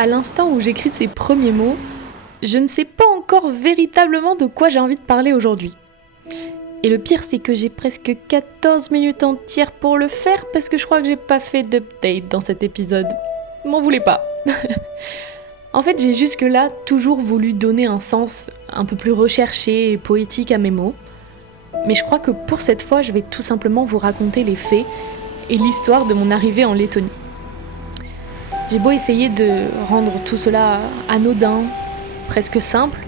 À l'instant où j'écris ces premiers mots, je ne sais pas encore véritablement de quoi j'ai envie de parler aujourd'hui. Et le pire, c'est que j'ai presque 14 minutes entières pour le faire parce que je crois que j'ai pas fait d'update dans cet épisode. M'en voulez pas. En fait, j'ai jusque-là toujours voulu donner un sens un peu plus recherché et poétique à mes mots. Mais je crois que pour cette fois, je vais tout simplement vous raconter les faits et l'histoire de mon arrivée en Lettonie. J'ai beau essayer de rendre tout cela anodin, presque simple,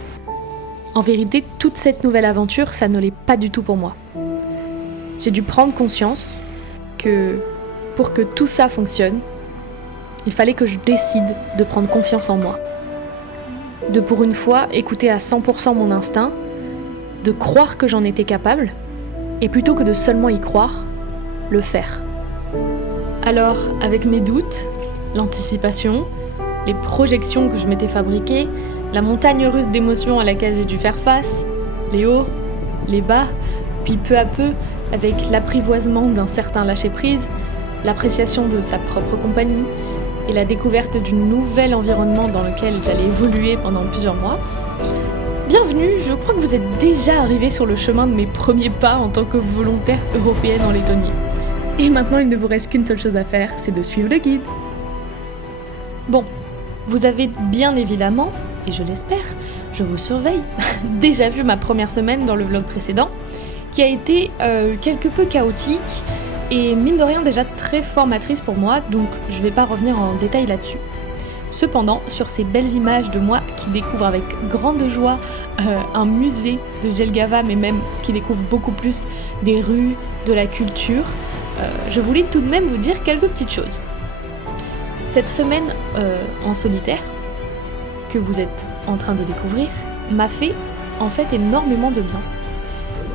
en vérité, toute cette nouvelle aventure, ça ne l'est pas du tout pour moi. J'ai dû prendre conscience que pour que tout ça fonctionne, il fallait que je décide de prendre confiance en moi. De pour une fois écouter à 100% mon instinct, de croire que j'en étais capable, et plutôt que de seulement y croire, le faire. Alors, avec mes doutes, l'anticipation, les projections que je m'étais fabriquées, la montagne russe d'émotions à laquelle j'ai dû faire face, les hauts, les bas, puis peu à peu, avec l'apprivoisement d'un certain lâcher-prise, l'appréciation de sa propre compagnie et la découverte d'un nouvel environnement dans lequel j'allais évoluer pendant plusieurs mois. Bienvenue, je crois que vous êtes déjà arrivé sur le chemin de mes premiers pas en tant que volontaire européenne en Lettonie. Et maintenant, il ne vous reste qu'une seule chose à faire, c'est de suivre le guide. Bon, vous avez bien évidemment, et je l'espère, je vous surveille, déjà vu ma première semaine dans le vlog précédent, qui a été quelque peu chaotique et mine de rien déjà très formatrice pour moi, donc je vais pas revenir en détail là-dessus. Cependant, sur ces belles images de moi qui découvre avec grande joie un musée de Jelgava, mais même qui découvre beaucoup plus des rues, de la culture, je voulais tout de même vous dire quelques petites choses. Cette semaine en solitaire, que vous êtes en train de découvrir, m'a fait en fait énormément de bien.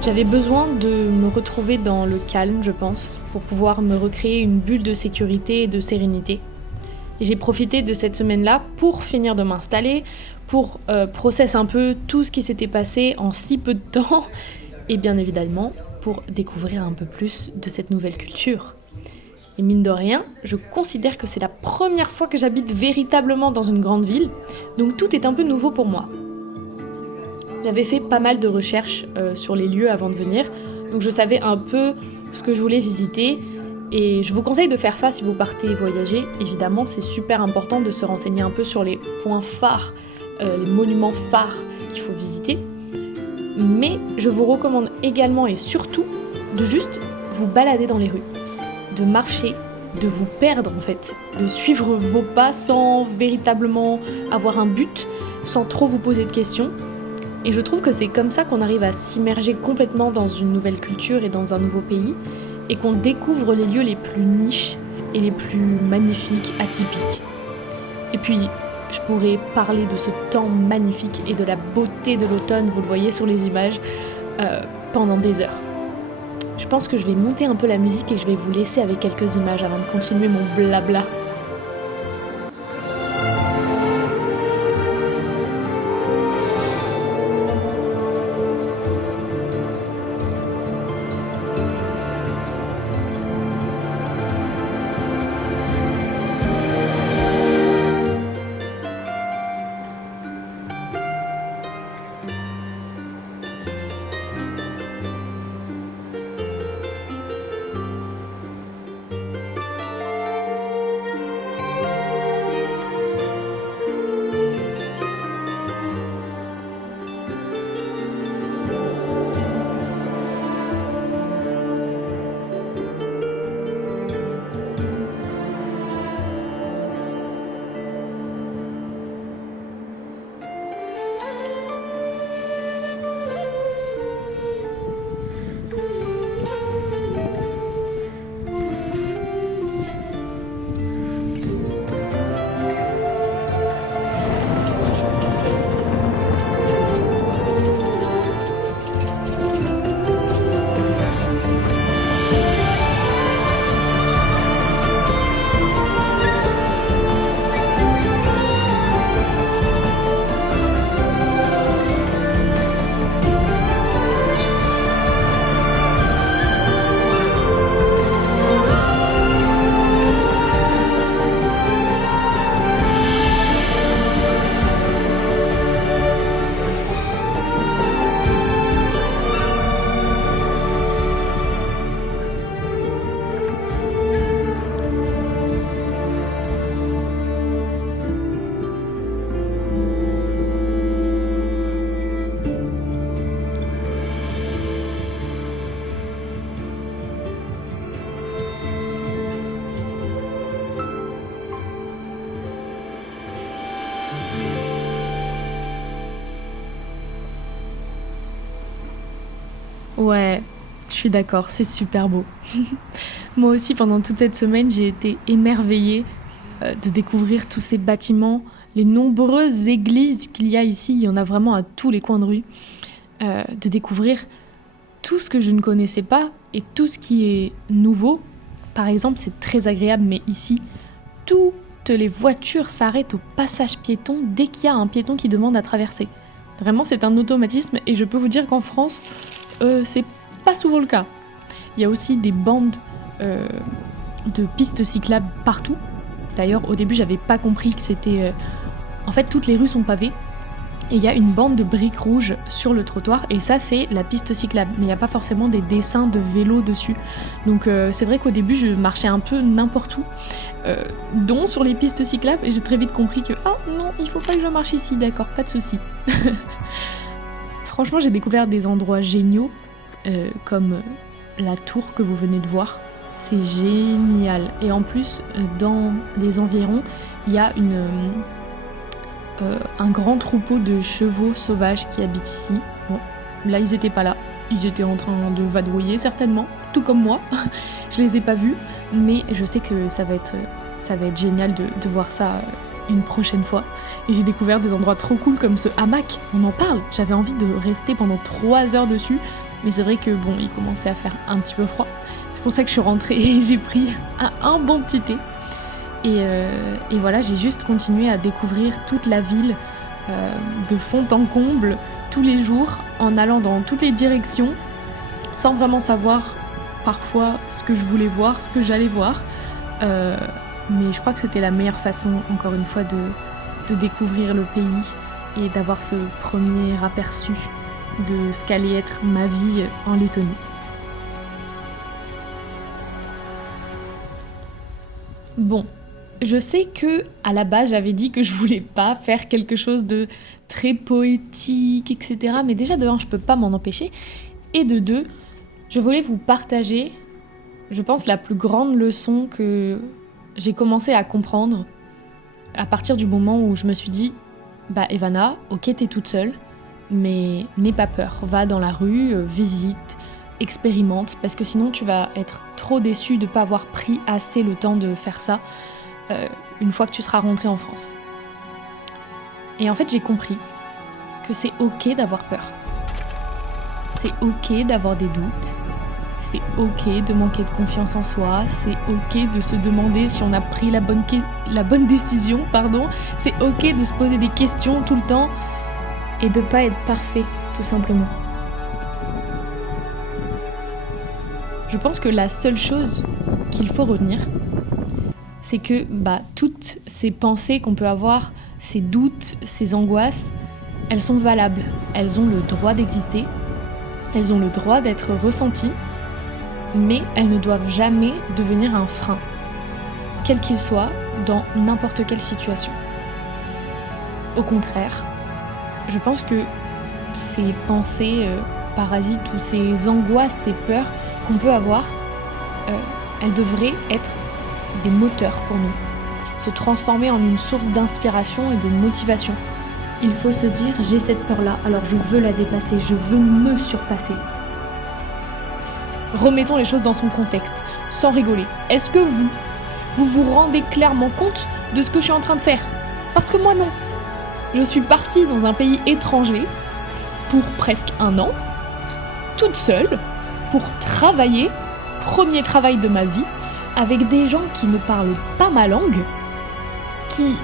J'avais besoin de me retrouver dans le calme, je pense, pour pouvoir me recréer une bulle de sécurité et de sérénité. Et j'ai profité de cette semaine-là pour finir de m'installer, pour processer un peu tout ce qui s'était passé en si peu de temps, et bien évidemment pour découvrir un peu plus de cette nouvelle culture. Et mine de rien, je considère que c'est la première fois que j'habite véritablement dans une grande ville, donc tout est un peu nouveau pour moi. J'avais fait pas mal de recherches sur les lieux avant de venir, donc je savais un peu ce que je voulais visiter, et je vous conseille de faire ça si vous partez voyager. Évidemment, c'est super important de se renseigner un peu sur les points phares, les monuments phares qu'il faut visiter, mais je vous recommande également et surtout de juste vous balader dans les rues, de marcher, de vous perdre en fait, de suivre vos pas sans véritablement avoir un but, sans trop vous poser de questions. Et je trouve que c'est comme ça qu'on arrive à s'immerger complètement dans une nouvelle culture et dans un nouveau pays, et qu'on découvre les lieux les plus niches et les plus magnifiques, atypiques. Et puis, je pourrais parler de ce temps magnifique et de la beauté de l'automne, vous le voyez sur les images, pendant des heures. Je pense que je vais monter un peu la musique et je vais vous laisser avec quelques images avant de continuer mon blabla. Ouais, je suis d'accord, c'est super beau. Moi aussi, pendant toute cette semaine, j'ai été émerveillée de découvrir tous ces bâtiments, les nombreuses églises qu'il y a ici, il y en a vraiment à tous les coins de rue, de découvrir tout ce que je ne connaissais pas et tout ce qui est nouveau. Par exemple, c'est très agréable, mais ici, toutes les voitures s'arrêtent au passage piéton dès qu'il y a un piéton qui demande à traverser. Vraiment, c'est un automatisme et je peux vous dire qu'en France, c'est pas souvent le cas. Il y a aussi des bandes euh, de pistes cyclables partout. D'ailleurs, au début, j'avais pas compris que c'était... En fait, toutes les rues sont pavées et il y a une bande de briques rouges sur le trottoir et ça, c'est la piste cyclable. Mais il n'y a pas forcément des dessins de vélos dessus. Donc c'est vrai qu'au début, je marchais un peu n'importe où, dont sur les pistes cyclables et j'ai très vite compris que « Ah non, il faut pas que je marche ici, d'accord, pas de souci. » Franchement, j'ai découvert des endroits géniaux, comme la tour que vous venez de voir. C'est génial. Et en plus, dans les environs, il y a un grand troupeau de chevaux sauvages qui habitent ici. Bon, là, ils étaient pas là. Ils étaient en train de vadrouiller, certainement, tout comme moi. Je les ai pas vus, mais je sais que ça va être génial de voir ça une prochaine fois. Et j'ai découvert des endroits trop cool comme ce hamac. On en parle. J'avais envie de rester pendant 3 heures dessus, mais c'est vrai que bon, il commençait à faire un petit peu froid. C'est pour ça que je suis rentrée et j'ai pris un bon petit thé. Et voilà, j'ai juste continué à découvrir toute la ville de fond en comble, tous les jours, en allant dans toutes les directions, sans vraiment savoir parfois ce que je voulais voir, ce que j'allais voir. Mais je crois que c'était la meilleure façon, encore une fois, de découvrir le pays et d'avoir ce premier aperçu de ce qu'allait être ma vie en Lettonie. Bon, je sais que à la base j'avais dit que je voulais pas faire quelque chose de très poétique, etc. Mais déjà de un, je peux pas m'en empêcher. Et de deux, je voulais vous partager, je pense, la plus grande leçon que j'ai commencé à comprendre à partir du moment où je me suis dit, bah Evana, ok t'es toute seule, mais n'aie pas peur, va dans la rue, visite, expérimente, parce que sinon tu vas être trop déçue de ne pas avoir pris assez le temps de faire ça une fois que tu seras rentrée en France. Et en fait j'ai compris que c'est ok d'avoir peur. C'est ok d'avoir des doutes. C'est ok de manquer de confiance en soi. C'est ok de se demander si on a pris la bonne décision. C'est ok de se poser des questions tout le temps et de pas être parfait, tout simplement. Je pense que la seule chose qu'il faut retenir, c'est que toutes ces pensées qu'on peut avoir, ces doutes, ces angoisses, elles sont valables. Elles ont le droit d'exister. Elles ont le droit d'être ressenties. Mais elles ne doivent jamais devenir un frein, quel qu'il soit, dans n'importe quelle situation. Au contraire, je pense que ces pensées parasites ou ces angoisses, ces peurs qu'on peut avoir, elles devraient être des moteurs pour nous, se transformer en une source d'inspiration et de motivation. Il faut se dire, j'ai cette peur-là, alors je veux la dépasser, je veux me surpasser. Remettons les choses dans son contexte, sans rigoler. Est-ce que vous vous rendez clairement compte de ce que je suis en train de faire ? Parce que moi non. Je suis partie dans un pays étranger pour presque 1 an, toute seule, pour travailler, premier travail de ma vie, avec des gens qui ne parlent pas ma langue, qui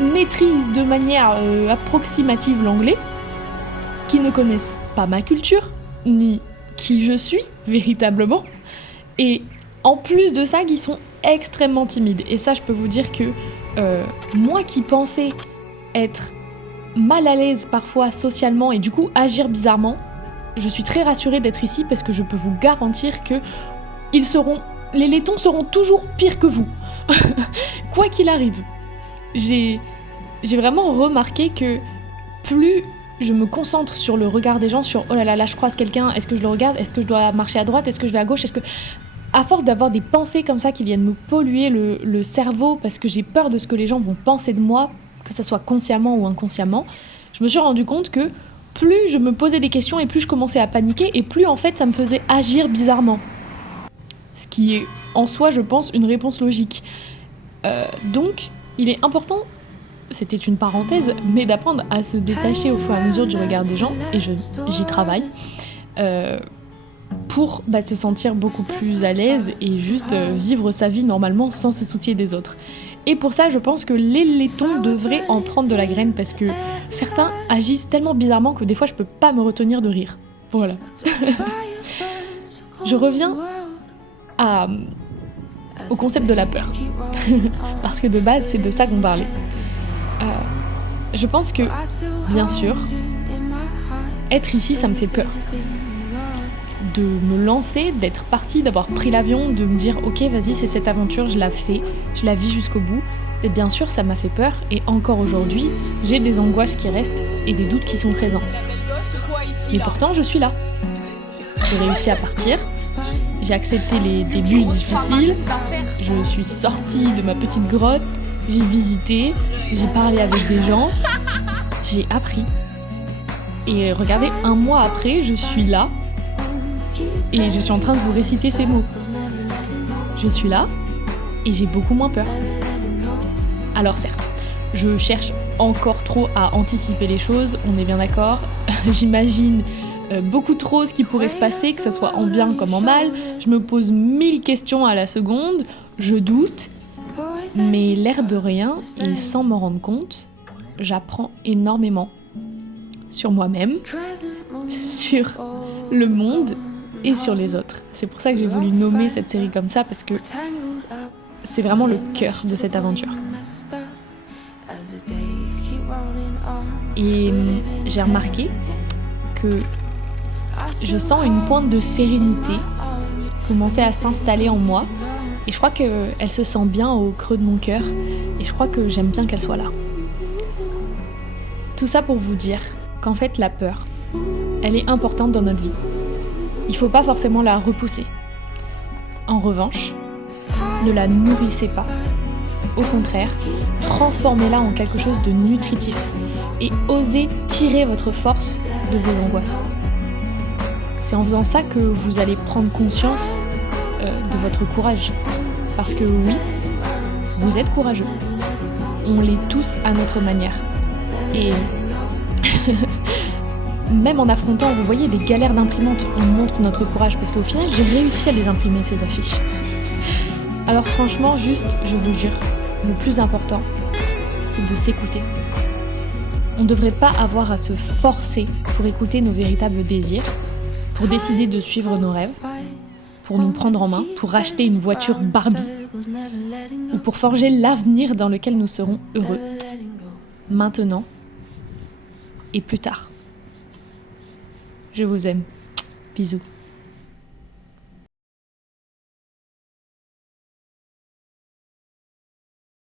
maîtrisent de manière approximative l'anglais, qui ne connaissent pas ma culture, ni qui je suis véritablement, et en plus de ça, qui sont extrêmement timides. Et ça, je peux vous dire que moi qui pensais être mal à l'aise parfois socialement et du coup agir bizarrement, je suis très rassurée d'être ici parce que je peux vous garantir que les Lettons seront toujours pires que vous. Quoi qu'il arrive. J'ai vraiment remarqué que plus je me concentre sur le regard des gens, sur oh là là, là je croise quelqu'un, est-ce que je le regarde, est-ce que je dois marcher à droite, est-ce que je vais à gauche, à force d'avoir des pensées comme ça qui viennent me polluer le cerveau parce que j'ai peur de ce que les gens vont penser de moi, que ça soit consciemment ou inconsciemment, je me suis rendu compte que plus je me posais des questions et plus je commençais à paniquer et plus en fait ça me faisait agir bizarrement. Ce qui est en soi, je pense, une réponse logique. Donc, il est important, c'était une parenthèse, mais d'apprendre à se détacher au fur et à mesure du regard des gens, et j'y travaille, pour se sentir beaucoup plus à l'aise et juste vivre sa vie normalement sans se soucier des autres. Et pour ça, je pense que les laitons devraient en prendre de la graine parce que certains agissent tellement bizarrement que des fois je peux pas me retenir de rire. Voilà. Je reviens au concept de la peur. Parce que de base, c'est de ça qu'on parlait. Je pense que, bien sûr, être ici, ça me fait peur. De me lancer, d'être partie, d'avoir pris l'avion, de me dire ok vas-y c'est cette aventure, je la fais, je la vis jusqu'au bout. Et bien sûr ça m'a fait peur et encore aujourd'hui j'ai des angoisses qui restent et des doutes qui sont présents. Mais pourtant je suis là. J'ai réussi à partir, j'ai accepté les débuts difficiles, je suis sortie de ma petite grotte, j'ai visité, j'ai parlé avec des gens, j'ai appris. Et regardez, 1 mois après je suis là. Et je suis en train de vous réciter ces mots. Je suis là et j'ai beaucoup moins peur. Alors certes, je cherche encore trop à anticiper les choses, on est bien d'accord. J'imagine beaucoup trop ce qui pourrait se passer, que ce soit en bien comme en mal. Je me pose 1000 questions à la seconde, je doute. Mais l'air de rien, et sans m'en rendre compte, j'apprends énormément sur moi-même, sur le monde et sur les autres. C'est pour ça que j'ai voulu nommer cette série comme ça, parce que c'est vraiment le cœur de cette aventure. Et j'ai remarqué que je sens une pointe de sérénité commencer à s'installer en moi, et je crois qu'elle se sent bien au creux de mon cœur, et je crois que j'aime bien qu'elle soit là. Tout ça pour vous dire qu'en fait la peur, elle est importante dans notre vie. Il ne faut pas forcément la repousser. En revanche, ne la nourrissez pas. Au contraire, transformez-la en quelque chose de nutritif et osez tirer votre force de vos angoisses. C'est en faisant ça que vous allez prendre conscience de votre courage. Parce que oui, vous êtes courageux. On l'est tous à notre manière. Et même en affrontant, vous voyez, des galères d'imprimante, on montre notre courage parce qu'au final, j'ai réussi à les imprimer, ces affiches. Alors franchement, juste, je vous jure, le plus important, c'est de s'écouter. On ne devrait pas avoir à se forcer pour écouter nos véritables désirs, pour décider de suivre nos rêves, pour nous prendre en main, pour acheter une voiture Barbie, ou pour forger l'avenir dans lequel nous serons heureux, maintenant et plus tard. Je vous aime. Bisous.